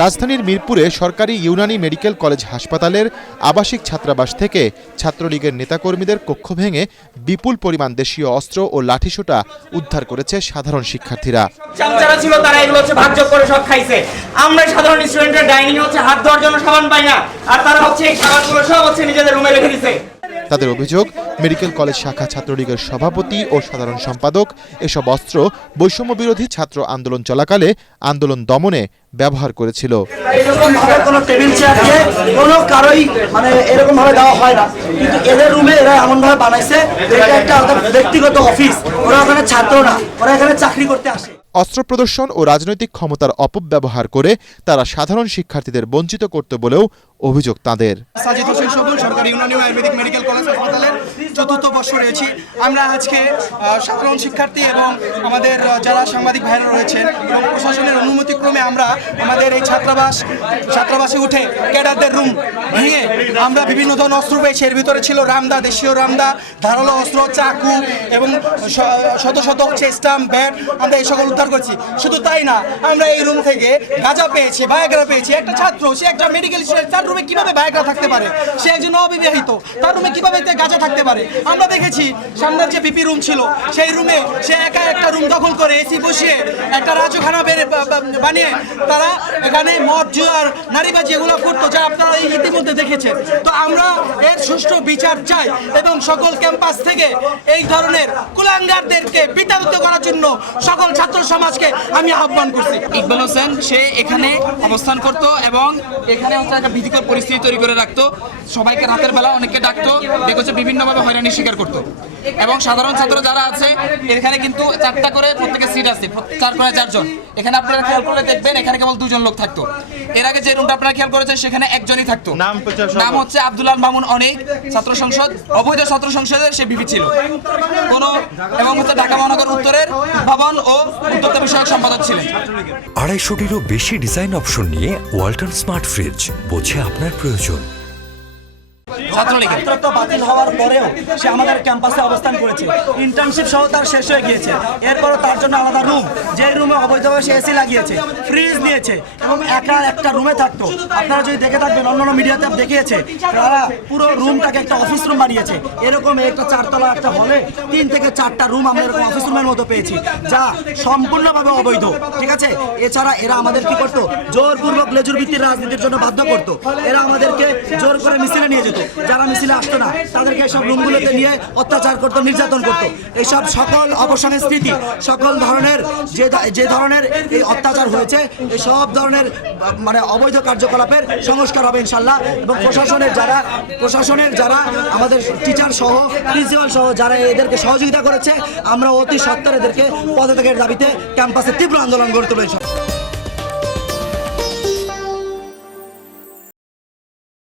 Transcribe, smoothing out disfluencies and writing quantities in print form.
রাজধানীর মিরপুরে সরকারি ইউনানি মেডিকেল কলেজ হাসপাতালের আবাসিক ছাত্রাবাস থেকে ছাত্রলীগের নেতাকর্মীদের কক্ষ ভেঙে বিপুল পরিমাণ দেশীয় অস্ত্র ও লাঠিসোঁটা উদ্ধার করেছে সাধারণ শিক্ষার্থীরা। যারা ছিল তারা এগুলো হচ্ছে ভাগযোগ করে সব খাইছে। আমরা সাধারণ স্টুডেন্টরা ডাইনিং হচ্ছে হাত ধোয়ার জন্য সাবান পাই না, আর তারা হচ্ছে এই সাবানগুলো সব হচ্ছে নিজেদের রুমে রেখে দিছে। তাদের অভিযোগ, মেডিকেল কলেজ শাখা ছাত্রলীগের সভাপতি ও সাধারণ সম্পাদক এসব অস্ত্র বৈষম্য বিরোধী ছাত্র আন্দোলন চলাকালে আন্দোলন দমনে ব্যবহার করেছিল। কোনো টেবিল চেয়ার দিয়ে কোনো কারোই এরকম ভাবে দেওয়া হয় না, কিন্তু এদের রুমে এরা এমন ভাবে বানাইছে এটা একটা ব্যক্তিগত অফিস। ওরা ওখানে ছাত্র না, ওরা এখানে চাকরি করতে আসে। অস্ত্র প্রদর্শন ও রাজনৈতিক ক্ষমতার অপব্যবহার করে তারা সাধারণ শিক্ষার্থীদের বঞ্চিত করতে বলেও অভিযোগ তাদের। সাজিদ হোসেন সবুজ, সরকারি ইউনানি আয়ুর্বেদিক মেডিকেল কলেজ হাসপাতালের ৪র্থ বর্ষ রয়েছি। আমরা আজকে সাধারণ শিক্ষার্থী এবং আমাদের যারা সাংবাদিক ভাইরা রয়েছেন এবং প্রশাসনের অনুমতিক্রমে আমরা আমাদের এই ছাত্রাবাসে উঠে ক্যাডারদের রুম ভেঙে আমরা বিভিন্ন ধরনের অস্ত্র পেয়েছি। এর ভিতরে ছিল রামদা, দেশীয় রামদা, ধারালো অস্ত্র, চাকু এবং শত শত স্টাম্প, ব্যাট, আমরা এই সকল উদ্ধার করছি। শুধু তাই না, আমরা এই রুম থেকে গাঁজা পেয়েছি, ভায়াগ্রা পেয়েছি। একটা ছাত্র, সে একটা মেডিকেল স্টুডেন্ট, তার রুমে কিভাবে ভায়াগ্রা থাকতে পারে? সে একজন অবিবাহিত, তার রুমে কিভাবে গাঁজা থাকতে পারে? আমরা দেখেছি সামনের যে পিপি রুম ছিল সেই রুমে সে একা একটা রুম দখল করে এসি বসিয়ে একটা রাজখানা বানিয়ে তারা এখানে মদ, জুয়ার, নারীবাজি এগুলো করতো, যা আপনারা ইতিমধ্যে দেখেছেন। তো আমরা এর সুষ্ঠু বিচার চাই এবং সকল ক্যাম্পাস থেকে এই ধরনের কুলাঙ্গারদেরকে বিতাড়িত করার জন্য সকল ছাত্র সমাজকে আমি আহ্বান করছি। ইকবাল হোসেন সে এখানে অবস্থান করত এবং এখানে হচ্ছে একটা ভীতিকর পরিস্থিতি তৈরি করে রাখতো। সবাইকে রাতের বেলা অনেককে ডাকতো, দেখছে বিভিন্নভাবে হয়রানি শিকার করতো। এবং সাধারণ ছাত্র যারা আছে এখানে কিন্তু 4টা করে প্রত্যেকের সিট আছে, 4 জন। এখানে আপনারা খেয়াল করলে দেখবেন এখানে কেবল 2 জন লোক থাকতো। এর আগে যে রুমটা আপনারা খেয়াল করেছেন সেখানে একজনই থাকতো, নাম হচ্ছে আব্দুল্লাহ মামুন অনেক, ছাত্র সংসদ, অবৈধ ছাত্র সংসদের সে বিপি ছিল এবং হচ্ছে ঢাকা মহানগর উত্তরের ভবন ও উদ্যোক্তা বিষয়ক সম্পাদক ছিলেন। 250-টিরও বেশি ডিজাইন অপশন নিয়ে ওয়ালটন স্মার্ট ফ্রিজ, বোঝে আপনার প্রয়োজন। ছাত্রত্ব বাতিল হওয়ার পরেও সে আমাদের ক্যাম্পাসে অবস্থান করেছে। ইন্টার্নশিপ সহ তার শেষ হয়ে গিয়েছে। এরপরও তার জন্য আলাদা রুম, যে রুমে অবৈধভাবে সে এসি লাগিয়েছে, ফ্রিজ নিয়েছে এবং একা একটা রুমে থাকতো। আপনারা যদি দেখে থাকবেন, অন্যান্য মিডিয়াতে দেখিয়েছে, তারা পুরো রুমটাকে একটা অফিস রুম বানিয়েছে। এরকম একটা 4তলা একটা হলে 3 থেকে 4টা রুম আমরা এরকম অফিস রুমের মতো পেয়েছি, যা সম্পূর্ণভাবে অবৈধ। ঠিক আছে, এছাড়া এরা আমাদের কি করতো, জোরপূর্বক লেজুর ভিত্তির রাজনীতির জন্য বাধ্য করতো। এরা আমাদেরকে জোর করে মিছিলে নিয়ে যেত, যারা মিছিলে আসতো না তাদেরকে সব রুমগুলোতে নিয়ে অত্যাচার করতো, নির্যাতন করতো। এইসব সকল অপসংস্কৃতি, সকল ধরনের যে ধরনের এই অত্যাচার হয়েছে, এই সব ধরনের অবৈধ কার্যকলাপের সংস্কার হবে ইনশাল্লাহ। এবং প্রশাসনের যারা আমাদের টিচার সহ, প্রিন্সিপাল সহ যারা এদেরকে সহযোগিতা করেছে, আমরা অতি সত্বর এদেরকে পদত্যাগের দাবিতে ক্যাম্পাসে তীব্র আন্দোলন গড়ে তুলব।